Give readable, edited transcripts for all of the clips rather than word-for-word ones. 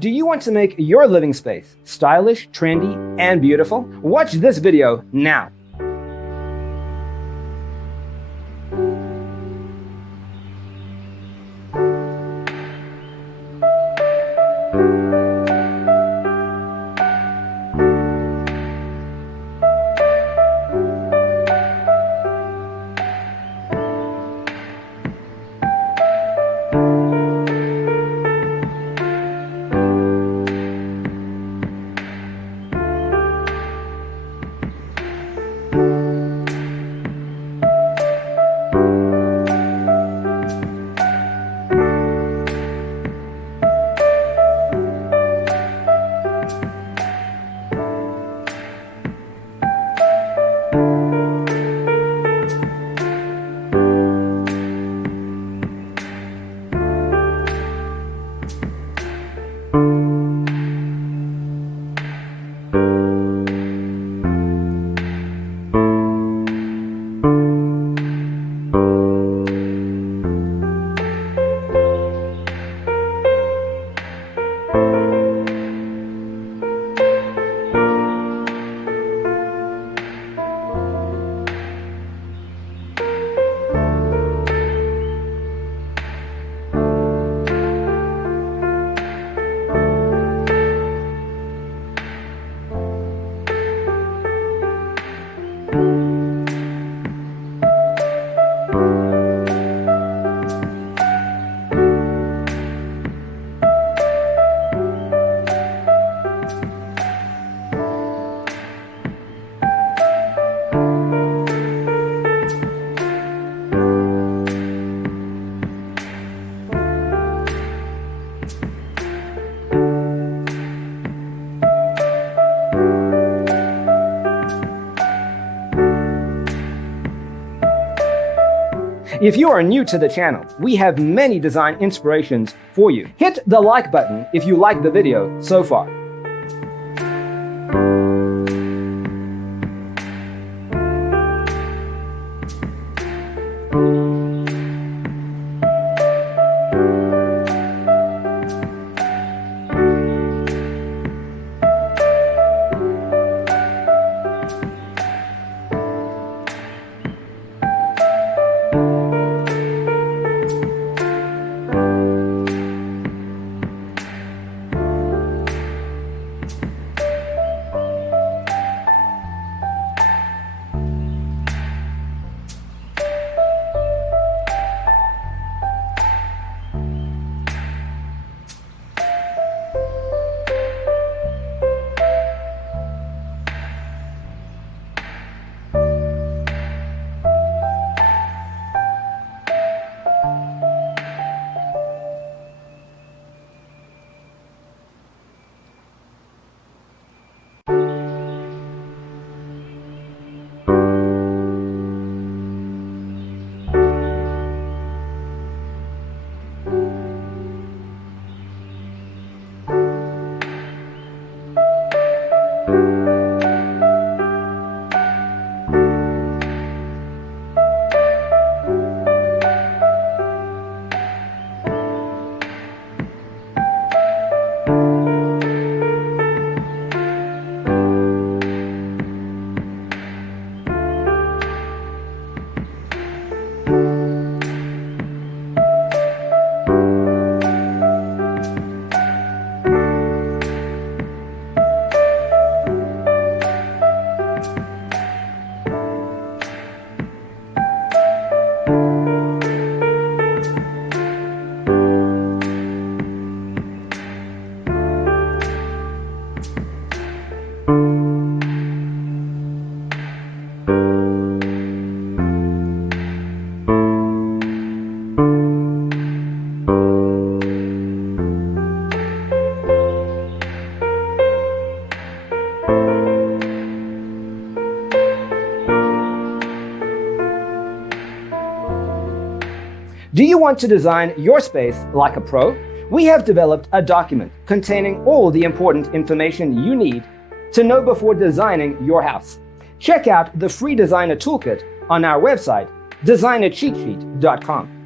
Do you want to make your living space stylish, trendy, and beautiful? Watch this video now. If you are new to the channel, we have many design inspirations for you. Hit the like button if you like the video so far. Do you want to design your space like a pro? We have developed a document containing all the important information you need to know before designing your house. Check out the free designer toolkit on our website, designercheatsheet.com.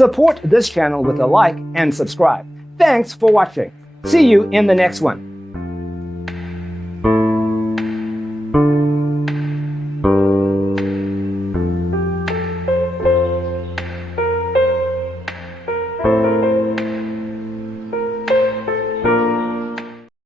Support this channel with a like and subscribe. Thanks for watching. See you in the next one.